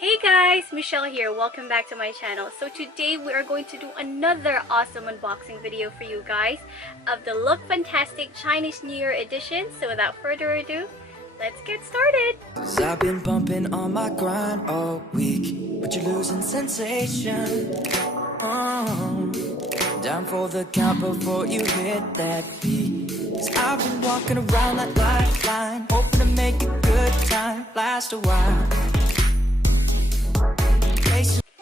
Hey guys, Michelle here. Welcome back to my channel. So today we are going to do another awesome unboxing video for you guys of the Lookfantastic Chinese New Year edition. So without further ado, let's get started. Cause I've been bumping on my grind all week, but you're losing sensation. Down for the count before you hit that beat. Cause I've been walking around like lifeline, hoping to make a good time last a while.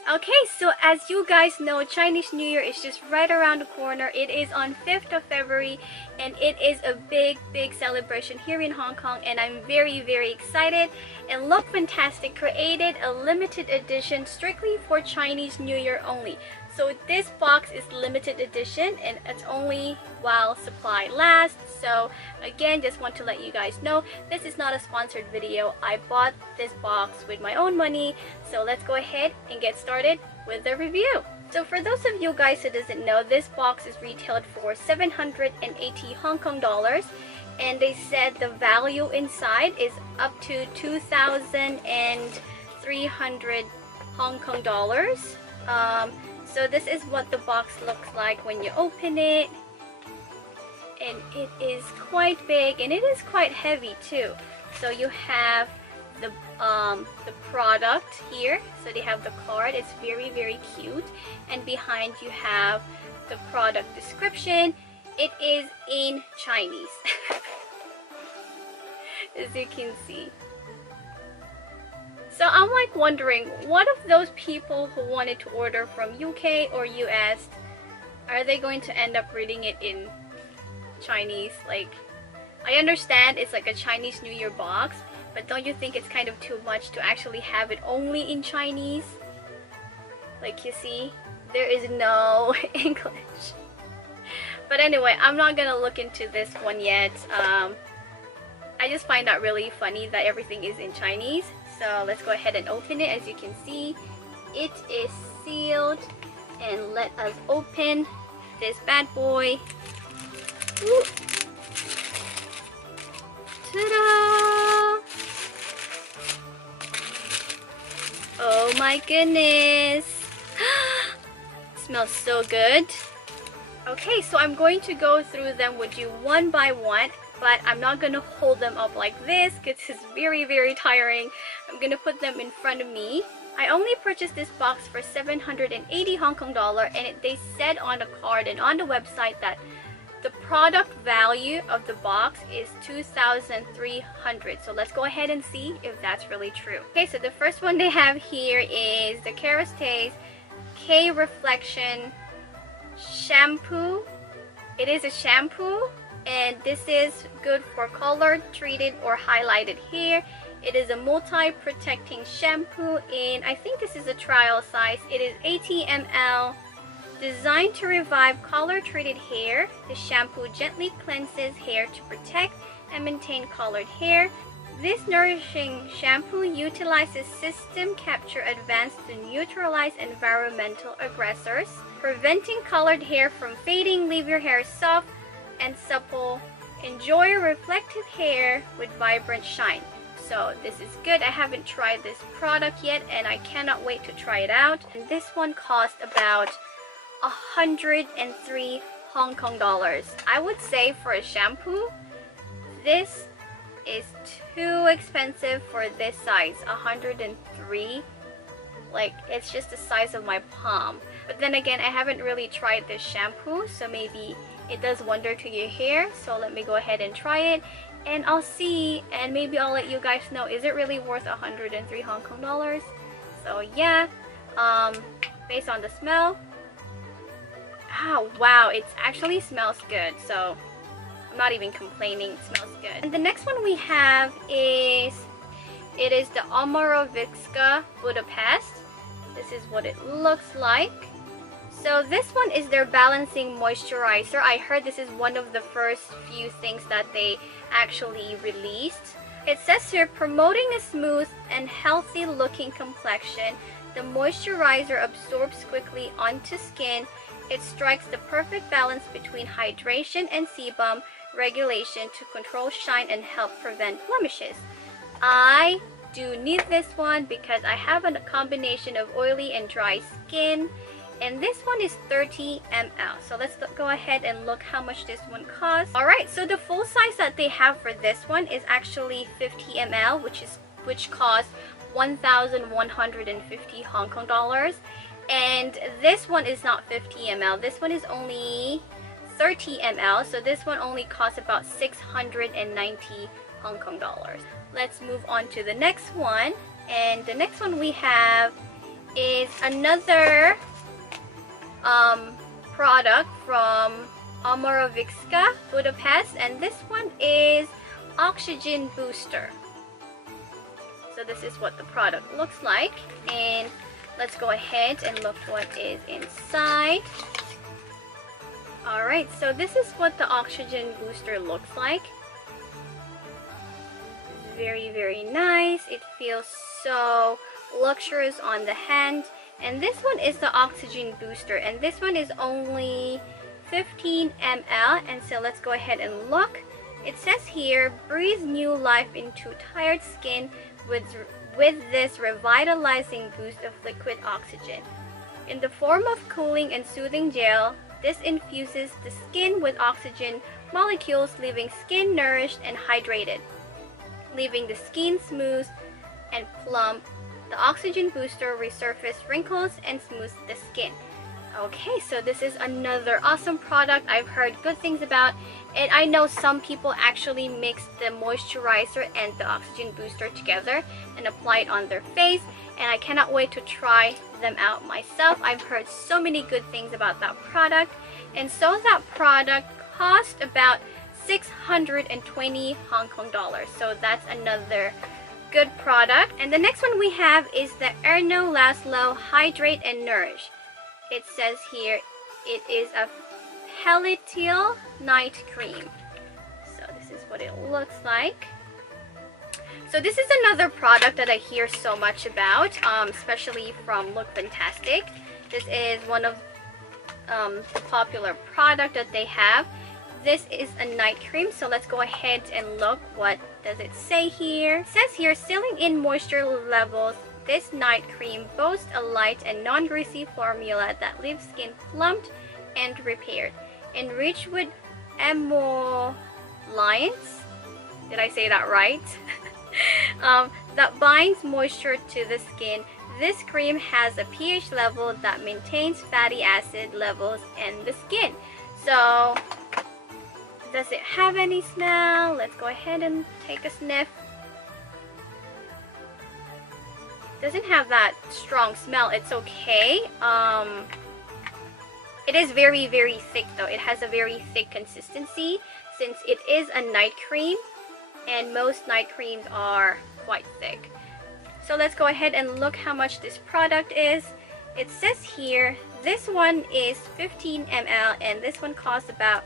Okay, so as you guys know, Chinese New Year is just right around the corner. It is on 5th of February and it is a big celebration here in Hong Kong, and I'm very excited. And Lookfantastic created a limited edition strictly for Chinese New Year only. So this box is limited edition and it's only while supply lasts. So again, just want to let you guys know this is not a sponsored video. I bought this box with my own money. So let's go ahead and get started with the review. So for those of you guys who doesn't know, this box is retailed for 780 Hong Kong dollars. And they said the value inside is up to 2,300 Hong Kong dollars. So this is what the box looks like when you open it, and it is quite big and it is quite heavy too. So you have the product here, so they have the card. It's very cute, and behind you have the product description. It is in Chinese as you can see. So I'm like wondering, what of those people who wanted to order from UK or US, are they going to end up reading it in Chinese? Like, I understand it's like a Chinese New Year box, but don't you think it's kind of too much to actually have it only in Chinese? Like, you see, there is no English. But anyway, I'm not gonna look into this one yet. I just find that really funny that everything is in Chinese. So let's go ahead and open it. As you can see, it is sealed, and let us open this bad boy. Ooh. Ta-da! Oh my goodness! Smells so good. Okay, so I'm going to go through them with you one by one, but I'm not going to hold them up like this because it's very tiring. I'm going to put them in front of me. I only purchased this box for 780 Hong Kong dollar, and they said on the card and on the website that the product value of the box is 2,300. So let's go ahead and see if that's really true. Okay, so the first one they have here is the Kerastase K Reflection Shampoo. It is a shampoo, and this is good for colored, treated, or highlighted hair. It is a multi-protecting shampoo, and I think this is a trial size. It is 80 ml. Designed to revive color-treated hair, the shampoo gently cleanses hair to protect and maintain colored hair. This nourishing shampoo utilizes system capture advanced to neutralize environmental aggressors, preventing colored hair from fading. Leave your hair soft and supple. Enjoy reflective hair with vibrant shine. So this is good. I haven't tried this product yet, and I cannot wait to try it out. And this one cost about 103 Hong Kong dollars. I would say for a shampoo, this is too expensive for this size. 103, like, it's just the size of my palm. But then again, I haven't really tried this shampoo, so maybe it does wonder to your hair. So let me go ahead and try it, and I'll see, and maybe I'll let you guys know, is it really worth 103 Hong Kong dollars? So yeah, based on the smell, oh wow, it actually smells good. So I'm not even complaining, it smells good. And the next one we have is, it is the Illamasqua Budapest. This is what it looks like. So this one is their balancing moisturizer. I heard this is one of the first few things that they actually released. It says here, promoting a smooth and healthy looking complexion, the moisturizer absorbs quickly onto skin. It strikes the perfect balance between hydration and sebum regulation to control shine and help prevent blemishes. I do need this one because I have a combination of oily and dry skin. And this one is 30 ml. So let's go ahead and look how much this one costs. Alright, so the full size that they have for this one is actually 50 ml, which costs 1,150 Hong Kong dollars. And this one is not 50 ml. This one is only 30 ml. So this one only costs about 690 Hong Kong dollars. Let's move on to the next one. And the next one we have is another product from Illamasqua, Budapest, and this one is Oxygen Booster. So this is what the product looks like, and let's go ahead and look what is inside. Alright, so this is what the Oxygen Booster looks like. Very, very nice. It feels so luxurious on the hand. And this one is the Oxygen Booster, and this one is only 15 ml. And so let's go ahead and look. It says here, breathe new life into tired skin with this revitalizing boost of liquid oxygen. In the form of cooling and soothing gel, this infuses the skin with oxygen molecules, leaving skin nourished and hydrated, leaving the skin smooth and plump. The Oxygen Booster resurfaces wrinkles and smooths the skin. Okay, so this is another awesome product I've heard good things about, and I know some people actually mix the moisturizer and the Oxygen Booster together and apply it on their face, and I cannot wait to try them out myself. I've heard so many good things about that product, and so that product cost about 620 Hong Kong dollars. So that's another good product. And the next one we have is the Erno Laszlo Hydrate and Nourish. It says here it is a Pelletial Night Cream. So this is what it looks like. So this is another product that I hear so much about, especially from Lookfantastic. This is one of the popular product that they have. This is a night cream, so let's go ahead and look. What does it say here? It says here, sealing in moisture levels, this night cream boasts a light and non-greasy formula that leaves skin plumped and repaired. Enriched with emollients, did I say that right? That binds moisture to the skin. This cream has a pH level that maintains fatty acid levels in the skin. So, does it have any smell? Let's go ahead and take a sniff. Doesn't have that strong smell. It's okay. It is very, very thick though. It has a very thick consistency since it is a night cream, and most night creams are quite thick. So let's go ahead and look how much this product is. It says here, this one is 15 ml, and this one costs about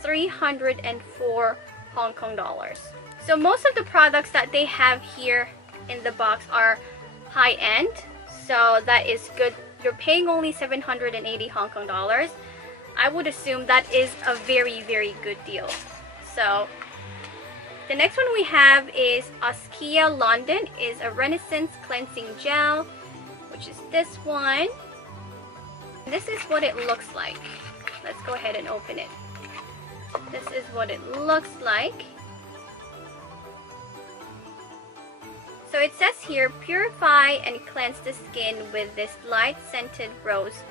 304 Hong Kong dollars. So most of the products that they have here in the box are high-end, so that is good. You're paying only 780 Hong Kong dollars. I would assume that is a very, very good deal. So the next one we have is Ischia London, is a Renaissance Cleansing Gel, which is this one. This is what it looks like. Let's go ahead and open it. This is what it looks like. So it says here, purify and cleanse the skin with this light scented rose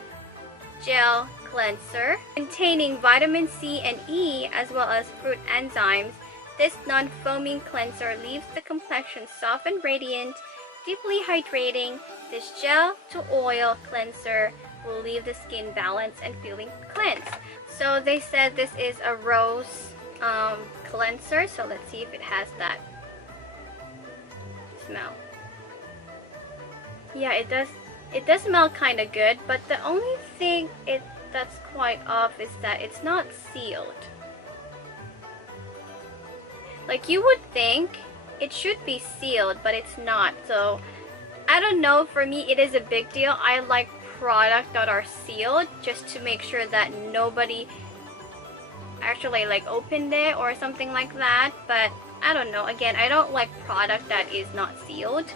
gel cleanser containing vitamin C and E as well as fruit enzymes. This non-foaming cleanser leaves the complexion soft and radiant, deeply hydrating. This gel to oil cleanser will leave the skin balanced and feeling cleansed. So they said this is a rose cleanser, so let's see if it has that smell. Yeah, it does smell kind of good, but the only thing that's quite off is that it's not sealed. Like, you would think it should be sealed, but it's not. So I don't know, for me it is a big deal. I like products that are sealed just to make sure that nobody actually like opened it or something like that. But I don't know. Again, I don't like product that is not sealed.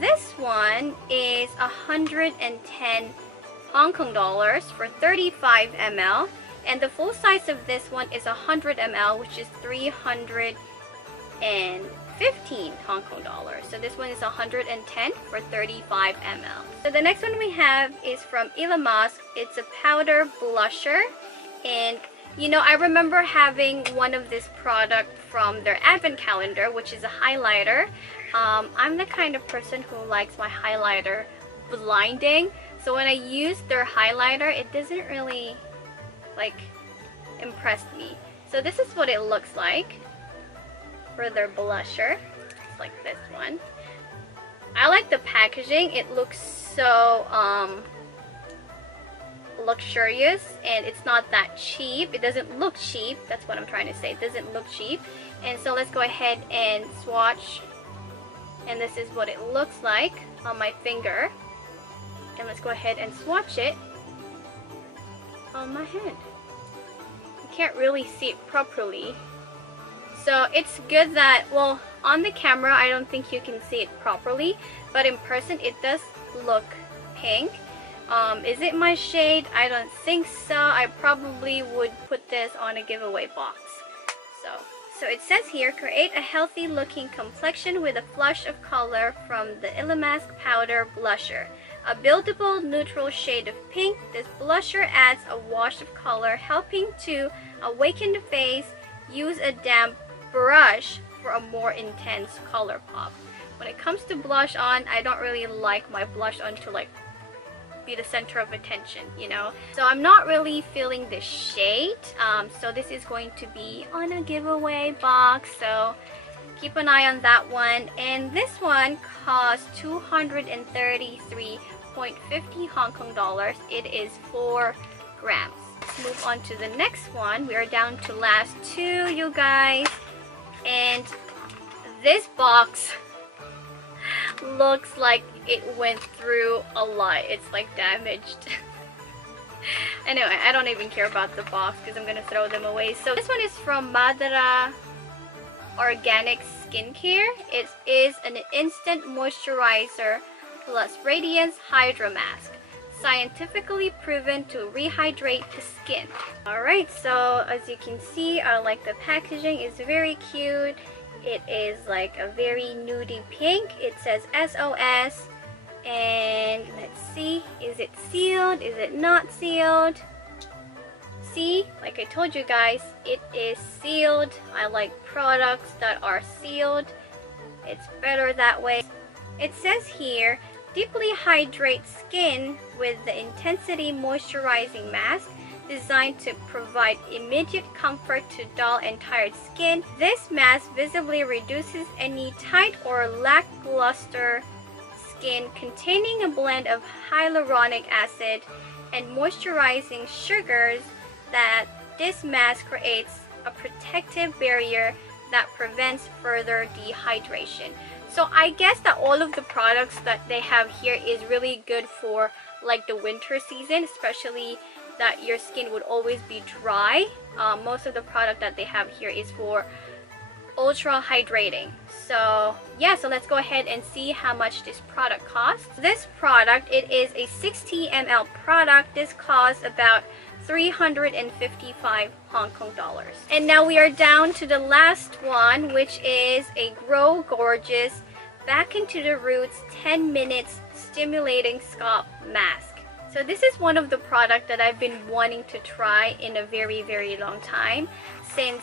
This one is 110 Hong Kong dollars for 35 ml. And the full size of this one is 100 ml, which is 315 Hong Kong dollars. So this one is 110 for 35 ml. So the next one we have is from Illamasqua. It's a powder blusher. And you know, I remember having one of this product from their advent calendar, which is a highlighter. I'm the kind of person who likes my highlighter blinding. So when I use their highlighter, it doesn't really like impress me. So this is what it looks like for their blusher. It's like this one. I like the packaging. It looks so luxurious, and it's not that cheap. It doesn't look cheap. That's what I'm trying to say. It doesn't look cheap. And so let's go ahead and swatch. And this is what it looks like on my finger. And let's go ahead and swatch it on my hand. You can't really see it properly. So it's good that, well, on the camera I don't think you can see it properly, but in person it does look pink. Is it my shade? I don't think so. I probably would put this on a giveaway box. So it says here, create a healthy looking complexion with a flush of color from the Illamasqua powder blusher. A buildable neutral shade of pink, this blusher adds a wash of color, helping to awaken the face. Use a damp brush for a more intense color pop. When it comes to blush on, I don't really like my blush on to like be the center of attention, you know. So I'm not really feeling this shade. So this is going to be on a giveaway box. So keep an eye on that one. And this one costs 233.50 Hong Kong dollars. It is 4 grams. Let's move on to the next one. We are down to last two, you guys. And this box looks like it went through a lot. It's like damaged. Anyway, I don't even care about the box because I'm gonna throw them away. So this one is from Madara Organic Skincare. It is an instant moisturizer plus radiance hydra mask, scientifically proven to rehydrate the skin. Alright, so as you can see, I like the packaging. It's very cute. It is like a very nudie pink. It says SOS. And let's see, is it sealed? Is it not sealed? See, like I told you guys, it is sealed. I like products that are sealed. It's better that way. It says here, deeply hydrate skin with the Intensity Moisturizing Mask, designed to provide immediate comfort to dull and tired skin. This mask visibly reduces any tight or lackluster skin, containing a blend of hyaluronic acid and moisturizing sugars. That this mask creates a protective barrier that prevents further dehydration. So I guess that all of the products that they have here is really good for like the winter season, especially that your skin would always be dry. Most of the product that they have here is for ultra hydrating. So yeah, so let's go ahead and see how much this product costs. This product, it is a 60 ml product. This costs about 355 Hong Kong dollars. And now we are down to the last one, which is a Grow Gorgeous Back into the Roots 10 minutes stimulating scalp mask. So this is one of the products that I've been wanting to try in a very, very long time, since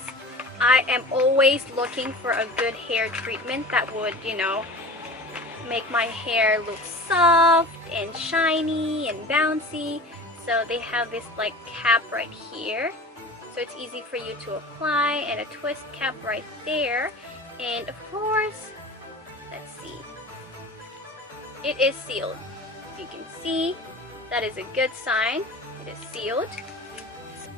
I am always looking for a good hair treatment that would, you know, make my hair look soft and shiny and bouncy. So they have this like cap right here, so it's easy for you to apply, and a twist cap right there. And of course, let's see, it is sealed. As you can see, that is a good sign. It is sealed.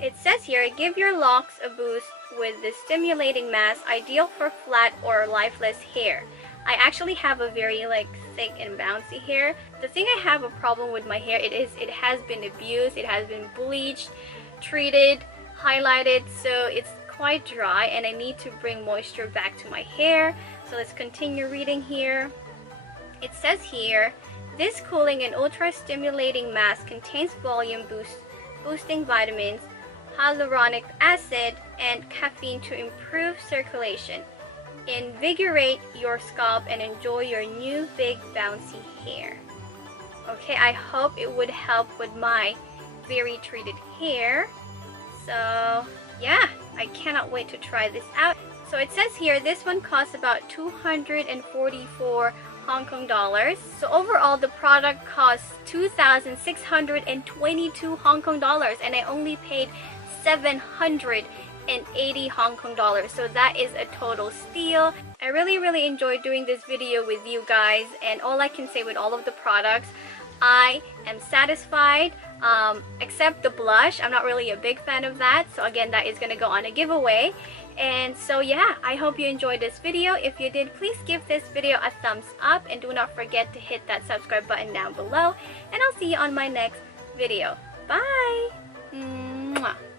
It says here, give your locks a boost with this stimulating mask, ideal for flat or lifeless hair. I actually have a very like thick and bouncy hair. The thing I have a problem with my hair, it has been abused, it has been bleached, treated, highlighted, so it's quite dry and I need to bring moisture back to my hair. So let's continue reading here. It says here, this cooling and ultra stimulating mask contains volume boosting vitamins, hyaluronic acid, and caffeine to improve circulation, invigorate your scalp, and enjoy your new big bouncy hair. Okay, I hope it would help with my very treated hair. So yeah, I cannot wait to try this out. So it says here this one costs about 244 Hong Kong dollars. So overall the product costs 2,622 Hong Kong dollars and I only paid 780 Hong Kong dollars. So that is a total steal. I really enjoyed doing this video with you guys, and all I can say with all of the products, I am satisfied, except the blush. I'm not really a big fan of that. So again, that is going to go on a giveaway. And so yeah, I hope you enjoyed this video. If you did, please give this video a thumbs up and do not forget to hit that subscribe button down below. And I'll see you on my next video. Bye! Mwah.